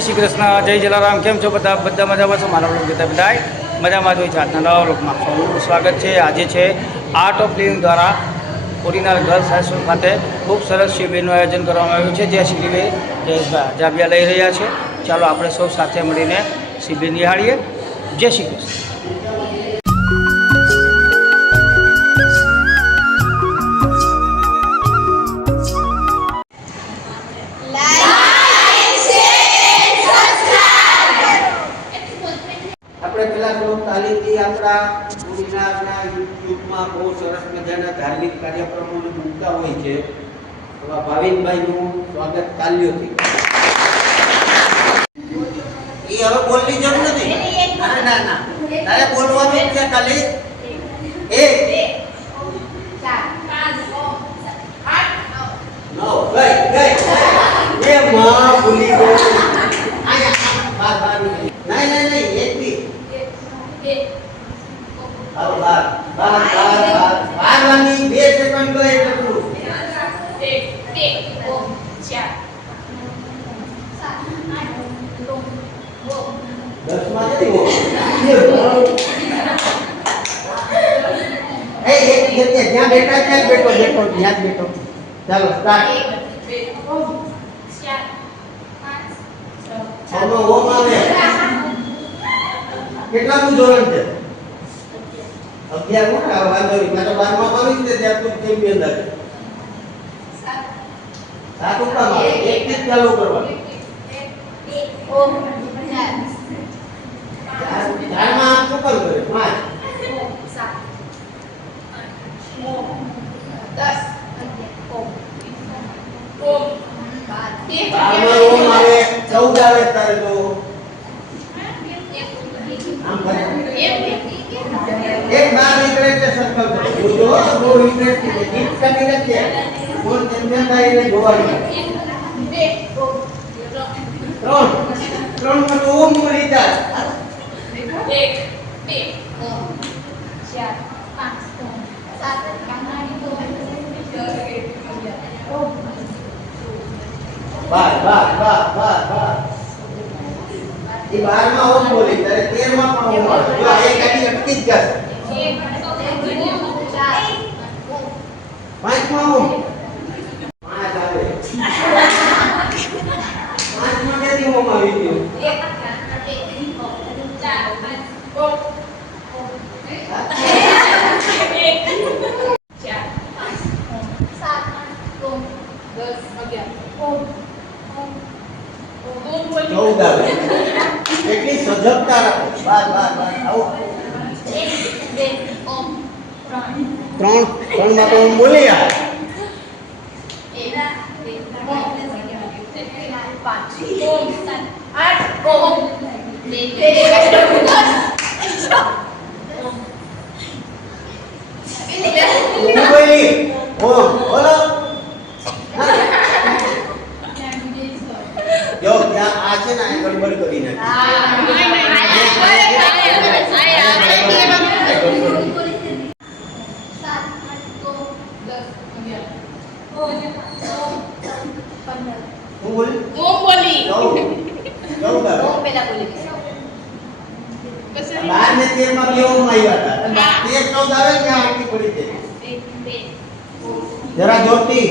જય શ્રી કૃષ્ણ, જય જલારામ. કેમ છો બધા? બધા મજામાં છો? મારા લોકો બધા બધાય મજામાં જ હોય છે. આજના નવા લોકમાં સૌનું સ્વાગત છે. આજે છે આર્ટ ઓફ લિવિંગ દ્વારા ઓરિજિનલ ગર્લ્સ હાઈસ્કૂલ ખાતે ખૂબ સરસ શિબિરનું આયોજન કરવામાં આવ્યું છે, જે શિબિરે જયેશભાઈ જાબિયા લઈ રહ્યા છે. ચાલો આપણે સૌ સાથે મળીને શિબિર નિહાળીએ. જય શ્રી કૃષ્ણ. આપણા ગુરુનાથના યુગમાં બહુ સરસ મજાના ધાર્મિક કાર્યક્રમો મૂકતા હોય છે. એવા ભાવિનભાઈનું સ્વાગત તાલીઓથી. એ હવે બોલની જરૂર નથી. ના ના તારે બોલવાનું છે ખાલી. 1 4 5 6 7 8 9 ગઈ એ માં ભૂલી ગયો. નહીં એક બી બાર વારની 2 સેકન્ડ ગઈ એટલે પૂરું. 1 2 4 10 માં નથી હો. એ એક જગ્યાએ જ્યાં બેઠા ત્યાં બેઠો ત્યાં બેઠો. ચાલો સ્ટાર્ટ. 1 2 4 5 6 ઓમ આવે. કેટલાનું ધોરણ છે? 11 માં વાંધો નહીં. મેં તો 12 માં આવી છે ત્યાં તું ચેમ્પિયન થાય. 7 ઉપર માં એક થી ચાલુ કરવાનું. 1 ઓમ 4 માં સુપર કરે 5 7 10 ઓમ 12 ઓમ આવે 14 આવે તારે તો આમ કરે. એક બાર નીકળે એટલે સર્કલ કરો. જો બહુ ઇન્ટરેસ્ટિંગ છે. ગીત કમી નથી. કોણ ચેમ્પિયન થાય એને જોવાનું. 3 માં તો ઓમ મળી જાય. 1 2 4 5 7 એ 12 માં ઓમ બોલી ત્યારે 13 માં પણ ઓમ આવે. જો આ એક ગાડી અટકી જ જશે. 5 માં ઓમ 5 આવે. 5 માં કેથી ઓમ આવી ગયો? 1 એટલી સજગતા રાખો. બાર આવો 1 2 ઓમ 3 માં તો ઓમ બોલી યાર. 1 2 5 ઓમ 8 ઓમ 2 ઓમ બોલો. જો ત્યાં આ છે ને આ ગડબડ કરી જરા જોરથી.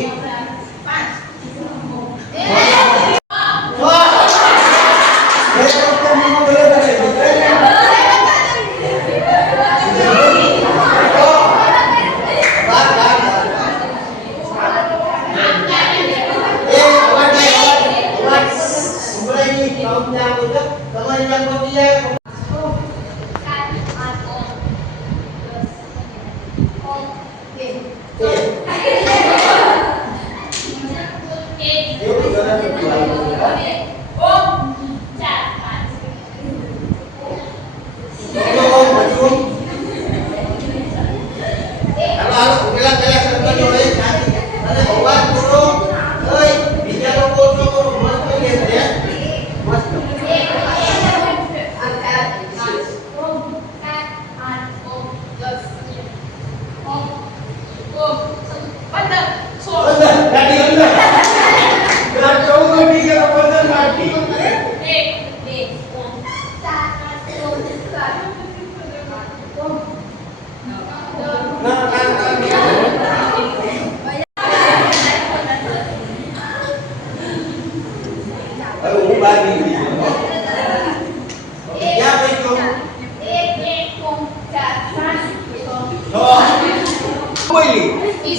બોલી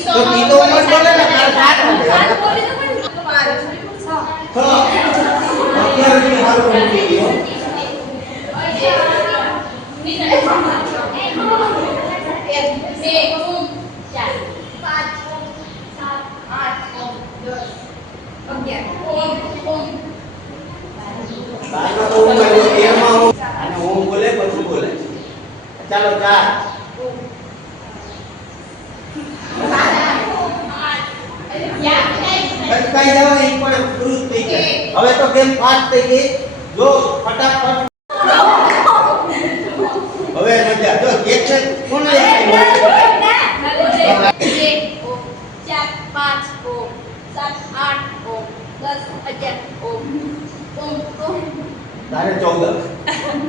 તો કીધો મત બોલે ને તાર સાથ બોલે તો અત્યારે ની હાલ બોલી ગયો બોલે પછી બોલે ચાલો ચાર કઈ જાવ એ પણ પૂરું થઈ જાય હવે તો કેમ ફાસ્ટ થઈ ગઈ જો ફટાફટ હવે મજા જો એક છે કોણ તારે 14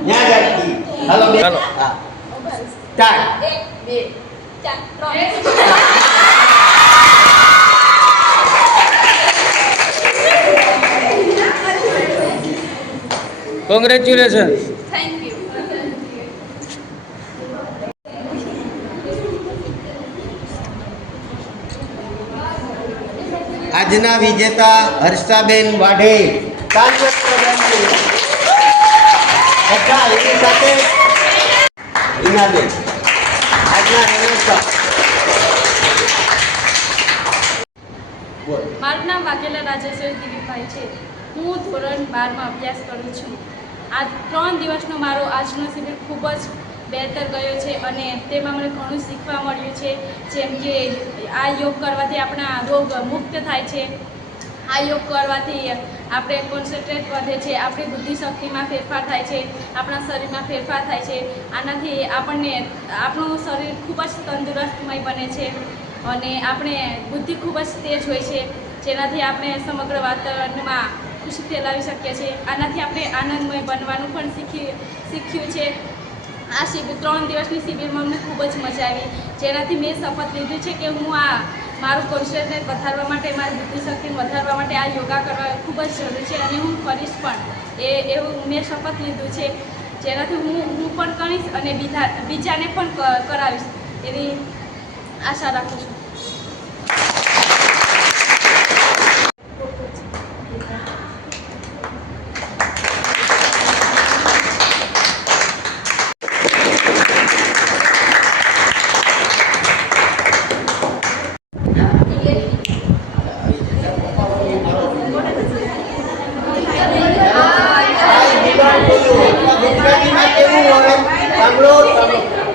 ન્યા જાતી હાલો બે હા સ્ટાર્ટ 1 2 3 કોંગ્રેચ્યુલેશન. Thank you. આજના વિજેતા હર્ષાબેન વાઢે તાલીઓ પ્રદાનથી તથા એની સાથે ઈનાબેન આજના રનર્સ બોલ મારું નામ વાઘેલા રાજેશ્વરી દિલીપભાઈ છે. હું ધોરણ 12માં અભ્યાસ કરું છું. આ 3 દિવસનો મારો આજનો શિબિર ખૂબ જ બહેતર ગયો છે અને તેમાં મને ઘણું શીખવા મળ્યું છે. જેમ કે આ યોગ કરવાથી આપણા રોગ મુક્ત થાય છે. આ યોગ કરવાથી આપણે કોન્સન્ટ્રેટ વધે છે, આપણી બુદ્ધિશક્તિમાં ફેરફાર થાય છે, આપણા શરીરમાં ફેરફાર થાય છે. આનાથી આપણું શરીર ખૂબ જ તંદુરસ્તમય બને છે અને આપણે બુદ્ધિ ખૂબ જ તેજ હોય છે, જેનાથી આપણે સમગ્ર વાતાવરણમાં ખુશી ફેલાવી શકીએ છીએ. આનાથી આપણે આનંદમય બનવાનું પણ શીખ્યું છે. આ શિબિર 3 દિવસની શિબિરમાં અમને ખૂબ જ મજા આવી, જેનાથી મેં શપથ લીધું છે કે હું મારું કોન્શિયસનેસ વધારવા માટે, મારી બુદ્ધિશક્તિને વધારવા માટે આ યોગા કરવા ખૂબ જ જરૂરી છે અને હું કરીશ પણ. એવું મેં શપથ લીધું છે, જેનાથી હું પણ કરીશ અને બીજાને પણ કરાવીશ એવી આશા રાખું છું.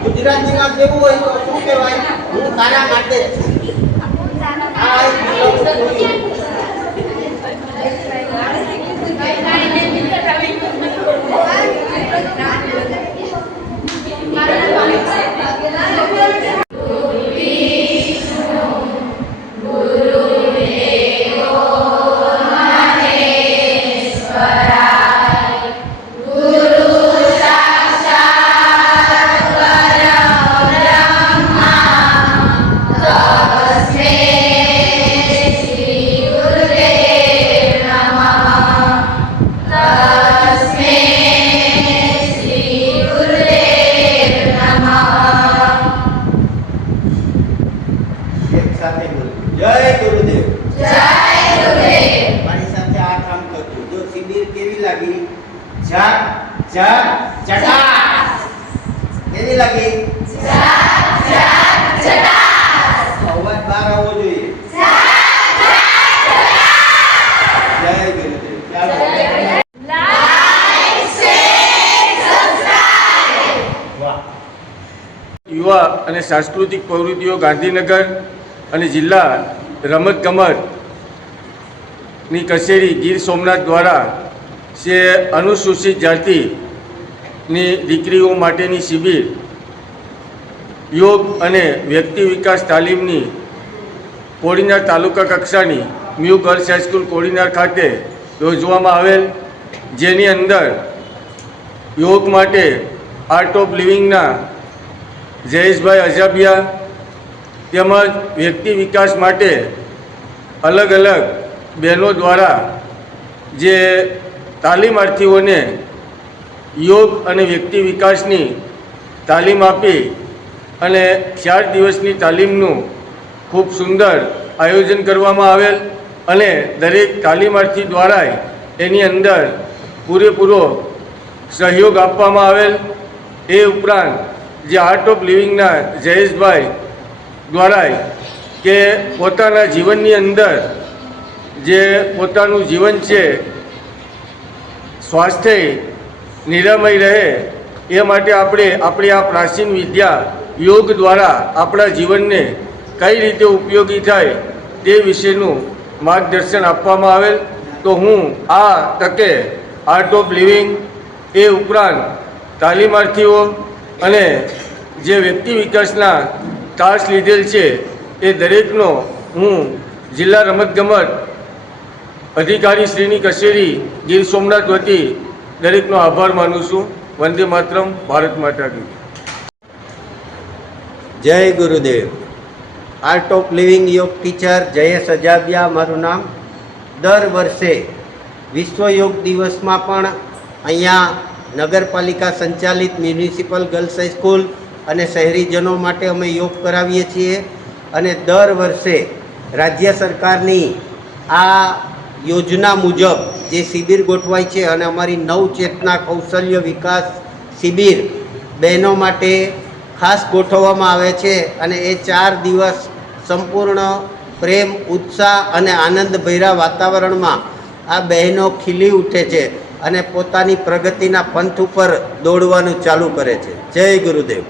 ગુજરાતીમાં કેવું હોય તો શું કહેવાય? હું તારા માટે આ એક સાથે બોલ જય ગુરુદેવ. જય ગુરુદેવ. મારી સાથે આ કામ કરજો. જો શિબિર કેવી લાગી? ઝાક ઝાક ચટાસ. કેવી લાગી? ઝાક ઝાક ચટાસ. અવાજ બહાર આવવો જોઈએ. ઝાક ઝાક ચટાસ. જય ગુરુદેવ. ચાલો લાઈક, શેર, સબસ્ક્રાઇબ. વાહ. યુવા અને સાંસ્કૃતિક પ્રવૃત્તિઓ ગાંધીનગર અને જિલ્લા રમતગમતની કચેરી ગીર સોમનાથ દ્વારા છે અનુસૂચિત જાતિની દીકરીઓ માટેની શિબિર યોગ અને વ્યક્તિ વિકાસ તાલીમની કોડીનાર તાલુકા કક્ષાની મ્યુ ગર્લ્સ હાઈસ્કૂલ કોડીનાર ખાતે યોજવામાં આવેલ, જેની અંદર યોગ માટે આર્ટ ઓફ લિવિંગના જયેશભાઈ અજાબિયા તેમજ વ્યક્તિ વિકાસ માટે અલગ અલગ બહેનો દ્વારા જે તાલીમાર્થીઓને યોગ અને વ્યક્તિ વિકાસની તાલીમ આપી અને 4 દિવસની તાલીમનું ખૂબ સુંદર આયોજન કરવામાં આવેલ અને દરેક તાલીમાર્થી દ્વારા એની અંદર પૂરેપૂરો સહયોગ આપવામાં આવેલ. એ ઉપરાંત જે આર્ટ ઓફ લિવિંગના જયેશભાઈ દ્વારા કે પોતાના જીવનની અંદર જે પોતાનું જીવન છે સ્વાસ્થ્ય નિરામય રહે એ માટે આપણે આપણી આ પ્રાચીન વિદ્યા યોગ દ્વારા આપણા જીવનને કઈ રીતે ઉપયોગી થાય તે વિશેનું માર્ગદર્શન આપવામાં આવેલ. તો હું આ તકે આર્ટ ઓફ લિવિંગ એ ઉપરાંત તાલીમાર્થીઓ અને જે વ્યક્તિ વિકાસના ક્લાસ લીધેલ છે એ દરેકનો હું જિલ્લા રમતગમત અધિકારી શ્રીની કચેરી ગીર સોમનાથ વતી દરેકનો આભાર માનું છું. વંદે માતરમ. ભારત માતા કી. જય ગુરુદેવ. આર્ટ ઓફ લિવિંગ યોગ ટીચર જયેશ અજાબિયા મારું નામ. દર વર્ષે વિશ્વ યોગ દિવસમાં પણ અહીંયા નગરપાલિકા સંચાલિત મ્યુનિસિપલ ગર્લ્સ હાઈસ્કૂલ અને શહેરીજનો માટે અમે યોગ કરાવીએ છીએ. અને દર વર્ષે રાજ્ય સરકારની આ યોજના મુજબ જે શિબિર ગોઠવાય છે અને અમારી નવચેતના કૌશલ્ય વિકાસ શિબિર બહેનો માટે ખાસ ગોઠવવામાં આવે છે. અને એ 4 દિવસ સંપૂર્ણ પ્રેમ, ઉત્સાહ અને આનંદભર્યા વાતાવરણમાં આ બહેનો ખીલી ઉઠે છે અને પોતાની પ્રગતિના પંથ ઉપર દોડવાનું ચાલુ કરે છે. જય ગુરુદેવ.